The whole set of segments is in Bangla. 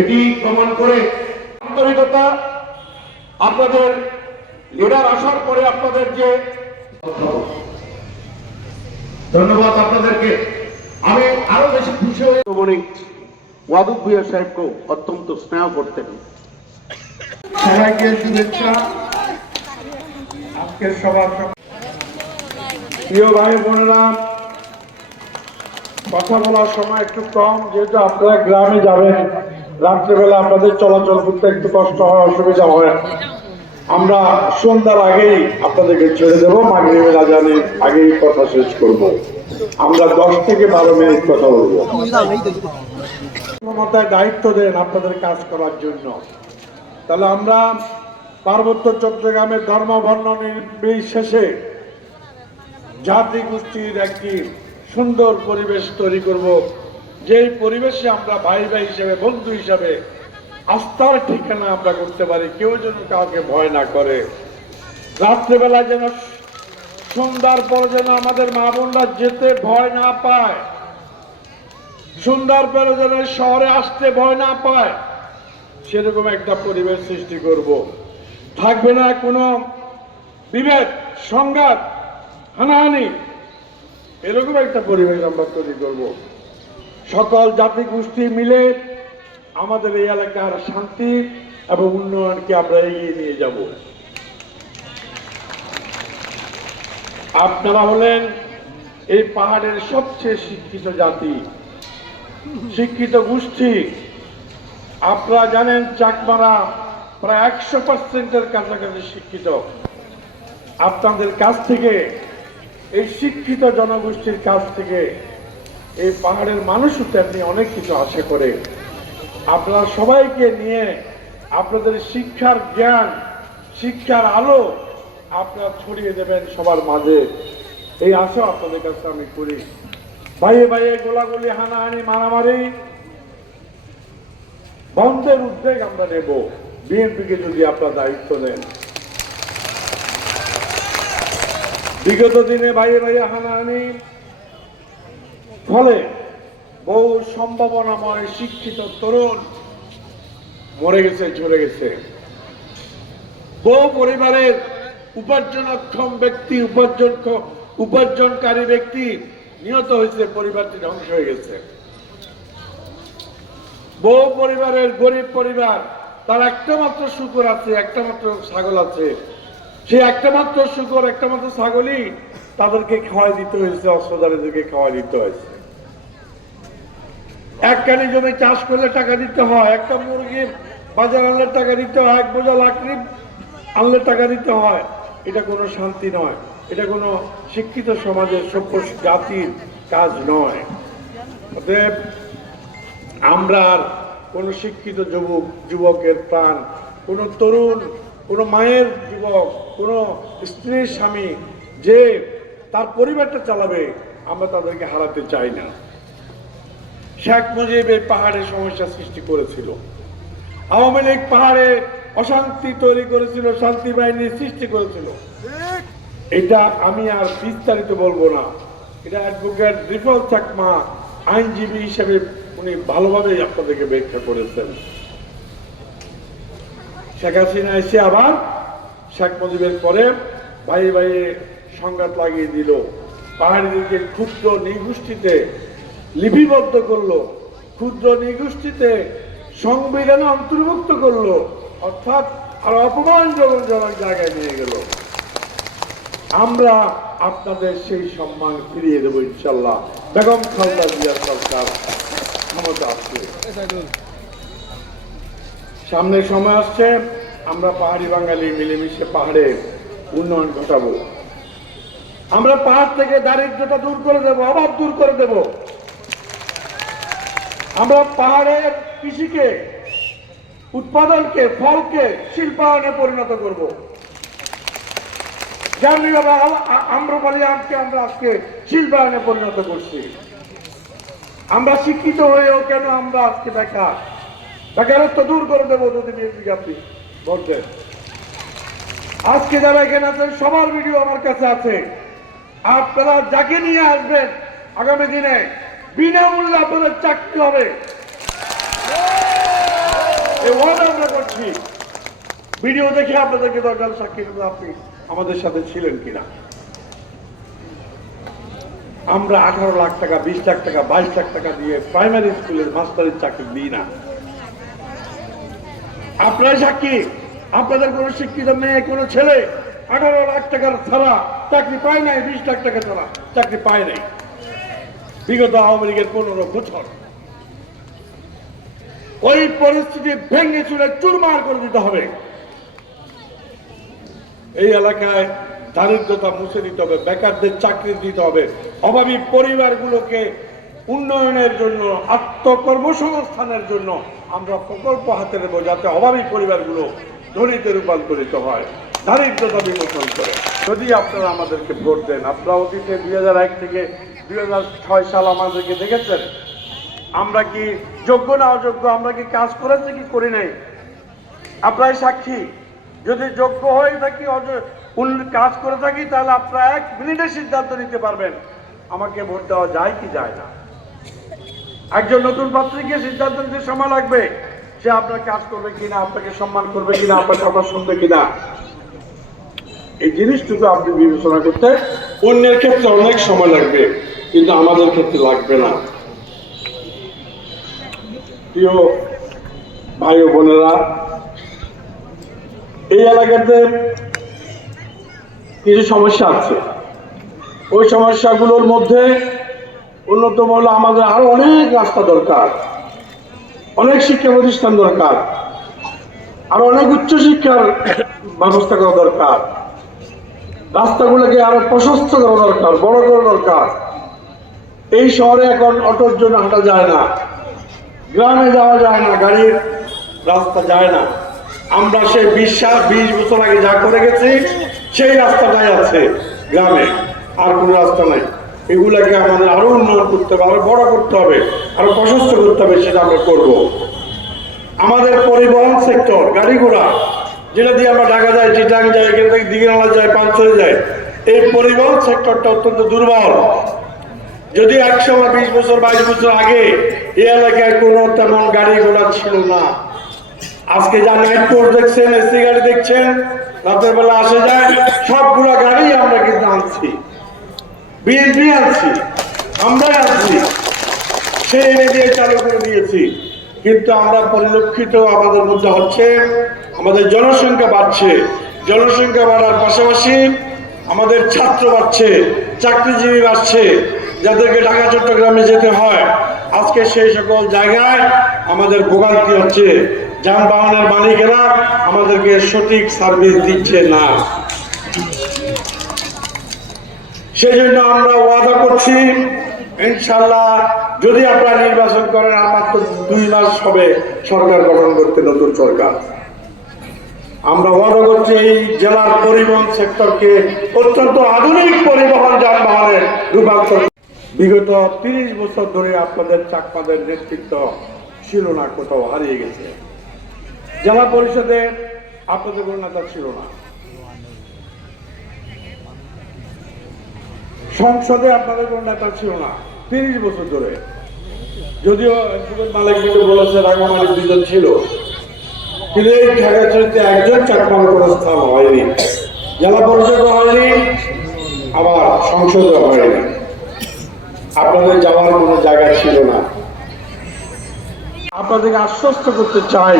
এটি প্রমাণ করে আন্তরিকতা, আপনাদের লিডার আসার পরে আপনাদের যে ধন্যবাদ আপনাদেরকে। আমি আরো বেশি খুশি হয়ে ওয়াদুদ ভুঁইয়া সাহেবকে অত্যন্ত স্নেহ করতেন। সবাইকে শুভেচ্ছা। আজকের সবার প্রিয় ভাই বোনেরা, কথা বলার সময় একটু কম, যেহেতু আপনারা গ্রামে যাবেন, রাত্রেবেলা আপনাদের চলাচল করতে একটু কষ্ট হয়, অসুবিধা হয়। আমরা সন্ধ্যার আগেই আপনাদেরকে ছেড়ে দেবো, মাগরিবের আজানের আগেই কথা শেষ করব। আমরা 10 থেকে 12 মিনিট কথা বলবো। ক্ষমতায় দায়িত্ব দেন আপনাদের কাজ করার জন্য। তাহলে আমরা পার্বত্য চট্টগ্রামের ধর্ম বর্ণ নির্বিশেষে জাতি গোষ্ঠীর একটি সুন্দর পরিবেশ তৈরি করব, যেই পরিবেশে আমরা ভাই ভাই হিসেবে, বন্ধু হিসাবে আস্থার ঠিকানা আমরা করতে পারি। কেউ যেন কাউকে ভয় না করে। রাত্রেবেলা যেন, সন্ধ্যার পর যেন আমাদের মা বোনরা যেতে ভয় না পায়, সন্ধ্যার পরে যেন শহরে আসতে ভয় না পায়, সেরকম একটা পরিবেশ সৃষ্টি করব। থাকবে না কোনো বিভেদ, সংঘাত, হানাহানি, এরকম একটা পরিবেশ আমরা তৈরি করব। সকল জাতি গোষ্ঠী মিলে আমাদের এই এলাকার শান্তি এবং উন্নয়নকে আমরা এগিয়ে নিয়ে যাব। আপনারা হলেন এই পাহাড়ের সবচেয়ে শিক্ষিত জাতি, শিক্ষিত গোষ্ঠী। আপনারা জানেন চাকমারা প্রায় 100%-এর কাছাকাছি শিক্ষিত। আপনাদের কাছ থেকে, এই শিক্ষিত জনগোষ্ঠীর কাছ থেকে এই পাহাড়ের মানুষও তেমনি অনেক কিছু আশা করে। আপনারা সবাইকে নিয়ে আপনাদের শিক্ষার জ্ঞান, শিক্ষার আলো আপনারা ছড়িয়ে দেবেন সবার মাঝে, এই আশা আপনাদের কাছে আমি করি। ভাইয়ে ভাইয়ে গোলাগুলি, হানাহানি, মারামারি বন্ধের উদ্যোগ আমরা নেব, বিএনপিকে যদি আপনারা দায়িত্ব দেন। বিগত দিনে ভাইয়ে ভাইয়ে হানাহানি ফলে বহু সম্ভাবনাময় শিক্ষিত তরুণ মরে গেছে, ঝরে গেছে। বহু পরিবারের উপার্জনক্ষম ব্যক্তি, উপার্জনকারী ব্যক্তি নিহত হয়েছে, পরিবারটি ধ্বংস হয়ে গেছে। বহু পরিবারের গরিব পরিবার, তার একটা মাত্র শূকর আছে, একটা মাত্র ছাগল আছে, সেই একটা মাত্র শূকর, একটা মাত্র ছাগলই তাদেরকে খাওয়াই দিতে হয়েছে, অস্ত্রধারীদেরকে খাওয়াই দিতে হয়েছে। একখানি জমি চাষ করলে টাকা দিতে হয়, একটা মুরগির বাজার আনলে টাকা দিতে হয়, এক বোঝা লাকড়ি আনলে টাকা দিতে হয়। এটা কোনো শান্তি নয়, এটা কোনো শিক্ষিত সমাজের, সভ্য জাতির কাজ নয়। অতএব আমরা কোনো শিক্ষিত যুবকের প্রাণ, কোনো তরুণ, কোনো মায়ের যুবক, কোনো স্ত্রীর স্বামী যে তার পরিবারটা চালাবে, আমরা তাদেরকে হারাতে চাই না। শেখ মুজিব এই পাহাড়ে সমস্যা সৃষ্টি করেছিল, আওয়ামী লীগ পাহাড়ে অশান্তি তৈরি করেছিল, শান্তি বাহিনী সৃষ্টি করেছিল। এটা আমি আর বিস্তারিত বলবো না, এটা অ্যাডভোকেট রিফাল চাকমা আইনজীবী হিসেবে উনি ভালোভাবেই আপনাদেরকে ব্যাখ্যা করেছেন। শেখ হাসিনা এসে আবার শেখ মুজিবের পরে ভাই ভাইয়ে সংঘাত লাগিয়ে দিল, পাহাড়িদেরকে ক্ষুদ্র নৃগোষ্ঠীতে লিপিবদ্ধ করলো, ক্ষুদ্র নৃগোষ্ঠীতে সংবিধানে অন্তর্ভুক্ত করলো, অর্থাৎ আরো অপমানজনক জায়গায় নিয়ে গেল। আমরা আপনাদের সেই সম্মান ফিরিয়ে দেবো ইনশাল্লাহ। বেগম খালেদা জিয়ার সরকার ক্ষমতা আসছে, সামনে সময় আসছে, আমরা পাহাড়ি বাঙালি মিলেমিশে পাহাড়ে উন্নয়ন ঘটাবো। আমরা পাহাড় থেকে দারিদ্রতা দূর করে দেব, অভাব দূর করে দেব। আমরা পাহাড়ের কৃষিকে, উৎপাদনকে, ফলকে শিল্পায়নে পরিণত করব। যেমনি ভাবে আম্রপালি আমকে আমরা আজকে শিল্পায়নে পরিণত করছি। আমরা শিক্ষিত হয়েও কেন আমরা আজকে বেকারত্ব দূর করে দেবো যদি বিএনপিকে আপনি ভোট দেন। আজকে যারা এখানে আছেন সবার ভিডিও আমার কাছে আছে। আপনারা যাকে নিয়ে আসবেন আগামী দিনে বিনামূল্যে আপনাদের চাকরি হবে। এই ওয়াদা আমরা করছি। ভিডিও দেখে আপনাদেরকে দরকার সাক্ষী দেবো আপনি আমাদের সাথে ছিলেন কিনা। আমরা 18 লাখ টাকা, 20 লাখ টাকা, 22 লাখ টাকা দিয়ে প্রাইমারি স্কুলের মাস্টারের চাকরি দিই না। আপনারা সাক্ষী, আপনাদের কোনো শিক্ষিত মেয়ে, কোনো ছেলে 18 লাখ টাকার ছাড়া চাকরি পায় নাই, 20 লাখ টাকা ছাড়া চাকরি পায় নাই বিগত আওয়ামী লীগের 15 বছর। ওই পরিস্থিতি ভেঙে চুরে চুরমার করে দিতে হবে। এই এলাকায় দারিদ্রতা মুছে দিতে হবে, বেকারদের চাকরি দিতে হবে, অভাবী পরিবারগুলোকে উন্নয়নের জন্য, আত্মকর্মসংস্থানের জন্য আমরা প্রকল্প হাতে নেব, যাতে অভাবী পরিবারগুলো ধনীতে রূপান্তরিত হয়, দারিদ্রতা বিমোচন করে। যদি আপনারা আমাদেরকে ভোট দেন, আপনারা অতীতে 2001 থেকে 2006 সাল আমাদেরকে দেখেছেন, আমরা কি যোগ্য না অযোগ্য, আমরা কি কাজ করেছি কি করি নাই, আপনারাই সাক্ষী। যদি যোগ্য হয়ে থাকি, কাজ করে থাকি, তাহলে আপনারা 1 মিনিটে সিদ্ধান্ত নিতে পারবেন আমাকে ভোট দেওয়া যায় কি যায় না। একজন নতুন পাত্রীকে সিদ্ধান্ত নিতে সময় লাগবে, সে আপনার কাজ করবে কিনা, আপনাকে সম্মান করবে কিনা, আপনার কথা শুনবে কিনা। এই জিনিসটুকু আপনি বিবেচনা করতে অন্যের ক্ষেত্রে অনেক সময় লাগবে, কিন্তু আমাদের ক্ষেত্রে লাগবে না। প্রিয় ভাই ও বোনেরা, এই এলাকাতে কিছু সমস্যা আছে। ওই সমস্যাগুলোর মধ্যে অন্যতম হলো আমাদের আরো অনেক রাস্তা দরকার, অনেক শিক্ষা প্রতিষ্ঠান দরকার, আরো অনেক উচ্চশিক্ষার ব্যবস্থা করা দরকার, রাস্তাগুলোকে আরো প্রশস্ত করা দরকার, বড় করা দরকার। এই শহরে এখন অটোর জন্য হাঁটা যায় না, গ্রামে যাওয়া যায় না, গাড়ির রাস্তা যায় না। আমরা সেই 20 বছর আগে যা করে গেছি সেই রাস্তাটাই আছে গ্রামে, আর কোনো রাস্তা নাই। এগুলাকে আমাদের আরো উন্নয়ন করতে হবে, আরো বড় করতে হবে, আরো প্রশস্ত করতে হবে, সেটা আমরা করব। আমাদের পরিবহন সেক্টর, গাড়ি ঘোড়া, যেটা দিয়ে আমরা ঢাকা যাই, চিটাং যাই, এখান থেকে দিঘিনালা যাই, পাঁচছড়ে যাই, এই পরিবহন সেক্টরটা অত্যন্ত দুর্বল। যদি 20 বছর 22 বছর আগে এই এলাকায় কোনো তেমন গাড়ি ঘোড়া ছিল না। আজকে যা নাইট পোর্ট দেখছেন, এসি গাড়ি দেখছেন, রাতের বেলা আসে যায়, সবগুলা গাড়ি আমরা কিন্তু আনছি, বিএনপি আনছি, আমরা আনছি, সে এনে দিয়ে চালু করে দিয়েছি। কিন্তু আমরা পরিলক্ষিত আমাদের মধ্যে হচ্ছে, আমাদের জনসংখ্যা বাড়ছে, জনসংখ্যা বাড়ার পাশাপাশি আমাদের ছাত্র বাড়ছে, চাকরিজীবী বাড়ছে, যাদেরকে ঢাকা চট্টগ্রামে যেতে হয়। আজকে সেই সকল জায়গায় আমাদের ভোগান্তি হচ্ছে, যানবাহনের মালিকেরা আমাদেরকে সঠিক সার্ভিস দিচ্ছে না। সেই জন্য আমরা ওয়াদা করছি, ইনশাল্লাহ যদি আপনারা নির্বাচন করেন, আর মাত্র 2 মাস হবে সরকার গঠন করতে, নতুন সরকার। আমরা ওয়াদা করছি এই জেলার পরিবহন সেক্টরকে অত্যন্ত আধুনিক পরিবহন যানবাহনের রূপান্তর। বিগত 30 বছর ধরে আপনাদের চাকমাদের নেতৃত্ব ছিল না, কোথাও হারিয়ে গেছে। জেলা পরিষদে আপনাদের কোনো নেতা ছিল না, সংসদে আপনাদের কোনো নেতা ছিল না 30 বছর ধরে। যদিও মালিক কিন্তু বলেছে রাঙ্গামাটির 2 জন ছিল, কিন্তু এই ঢাকা চরিত্রে একজন চাকমার কোনো স্থান হয়নি, জেলা পরিষদও হয়নি, আবার সংসদও হয়নি। আপনাদের যাওয়ার কোনো জায়গা ছিল না। আপনাদেরকে আশ্বস্ত করতে চাই,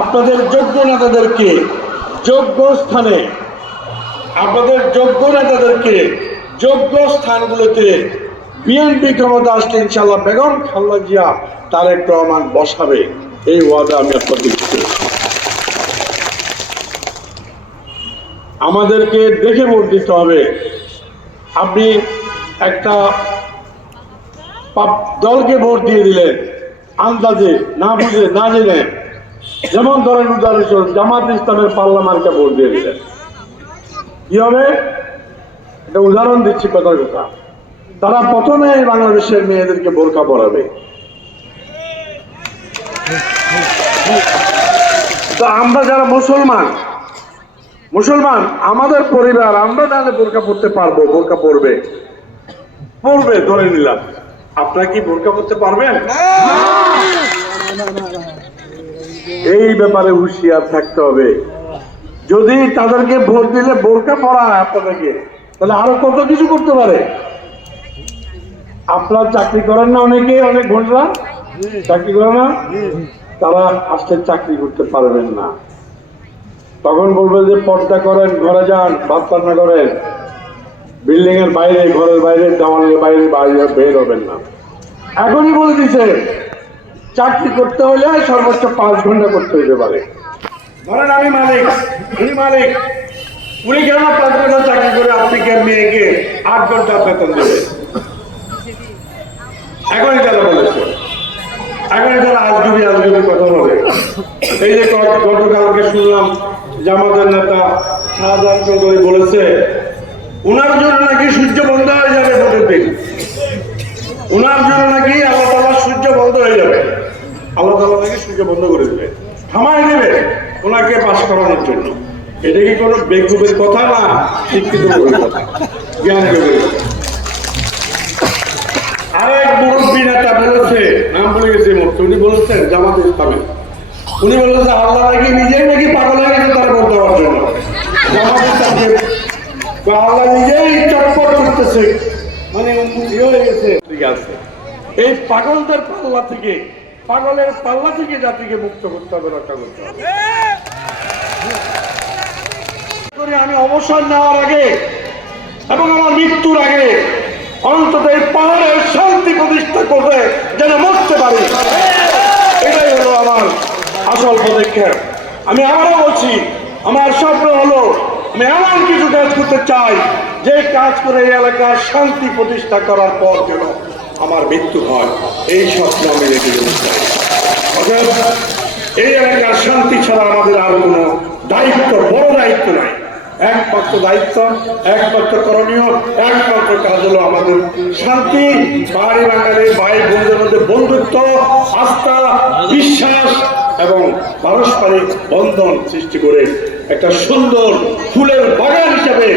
আপনাদের যোগ্য নেতাদেরকে যোগ্য স্থানে, আপনাদের যোগ্য নেতাদেরকে যোগ্য স্থানগুলোতে বিএনপি ক্ষমতা আসলে ইনশাআল্লাহ বেগম খালেদা জিয়া, তারেক রহমান বসাবে, এই ওয়াদা আমি আপনাদের দিচ্ছি। আমাদেরকে দেখে ভোট দিতে হবে। আপনি একটা দলকে ভোট দিয়ে দিলেন আন্দাজে, না বুঝে না জেনে, যেমন ধরেন উদাহরণ জামাত ইসলামের পার্লামেন্টকে ভোট দিয়ে দিলেন, কি হবে? এটা উদাহরণ দিচ্ছি, কথার কথা। তারা প্রথমে বাংলাদেশের মেয়েদেরকে বোরকা পরাবে। তো আমরা যারা মুসলমান, আমাদের পরিবার, আমরা তাহলে বোরকা পরতে পারবো, বোরকা পরবে ধরে নিলাম। আপনারা কি বোরকা পরতে পারবেন? এই ব্যাপারে হুঁশিয়ার থাকতে হবে। যদি তাদেরকে ভোট দিলে বোরকা পড়া হয় আপনাদেরকে, তাহলে আরো কত কিছু করতে পারে। আপনার চাকরি করেন না অনেকে, অনেক বোনরা চাকরি করে না, তারা আসলে চাকরি করতে পারবেন না। তখন বলবে যে পর্দা করেন, ঘরে যান, ভাত রান্না করেন, বিল্ডিং এর বাইরে, ঘরের বাইরে, দেওয়ালের বাইরে বাইরে বের হবেন না। এখনই বলে দিছে চাকরি করতে হলে সর্বোচ্চ 5 ঘন্টা করতে হতে পারে। ধরেন আমি মালিক, উনি মালিক, উনি কেন 5 ঘন্টা চাকরি করে আপনাকে মেয়েকে 8 ঘন্টা বেতন দেবে? এখনই তারা বলেছে, এখনই তারা আজগুবি কথা বলে। এই যে গতকালকে শুনলাম জামাতের নেতা শাহজাহান চৌধুরী বলেছে উনার জন্য নাকি সূর্য বন্ধ হয়ে যাবে ভোটের দিন, উনার জন্য নাকি আল্লাহ তাআলা সূর্য বন্ধ হয়ে যাবে, আল্লাহ তাআলা নাকি সূর্য বন্ধ করে দেবে, থামাই দেবে ওনাকে পাশ করানোর জন্য। এটা কি কোনো বেকুবের কথা না শিক্ষিত লোকের কথা, জ্ঞান লোকের কথা। আরেক মুরব্বী নেতা বলেছে, নাম বলে গেছে, উনি বলেছেন জামাত ইসলামে, উনি বলেছে আল্লাহ নাকি নিজেই নাকি পাগল হয়ে গেছে তার ভোট দেওয়ার জন্য। জামাত ইসলামকে আল্লাহ নিজেই চটপট করতেছে, মানে হয়ে গেছে। ঠিক আছে, এই পাগলদের পাল্লা থেকে, পাগলের পাল্লা থেকে জাতিকে মুক্ত করতে হবে, রক্ষা করতে হবে। আমি অবসর নেওয়ার আগে এবং আমার মৃত্যুর আগে অন্তত এই পাহাড়ের শান্তি প্রতিষ্ঠা করবে যেন মরতে পারি, এটাই হলো আমার আসল পদক্ষেপ। আমি আবারও বলছি, আমার স্বপ্ন হলো আমি এমন কিছু কাজ করতে চাই যে কাজ করে এই এলাকার শান্তি প্রতিষ্ঠা করার পর যেন আমার মৃত্যু হয়, এই স্বপ্ন আমি রেখে যেতে চাই। অতএব এই এলাকার শান্তি ছাড়া আমাদের আর কোনো দায়িত্ব, বড় দায়িত্ব নাই। একমাত্র দায়িত্ব, একমাত্র করণীয়, একমাত্র কাজ হলো আমাদের শান্তি, পাহাড়ি বাঙালির ভাই বোনদের মধ্যে বন্ধুত্ব, আস্থা, বিশ্বাস এবং পারস্পরিক বন্ধন সৃষ্টি করে একটা সুন্দর ফুলের বাগান হিসাবে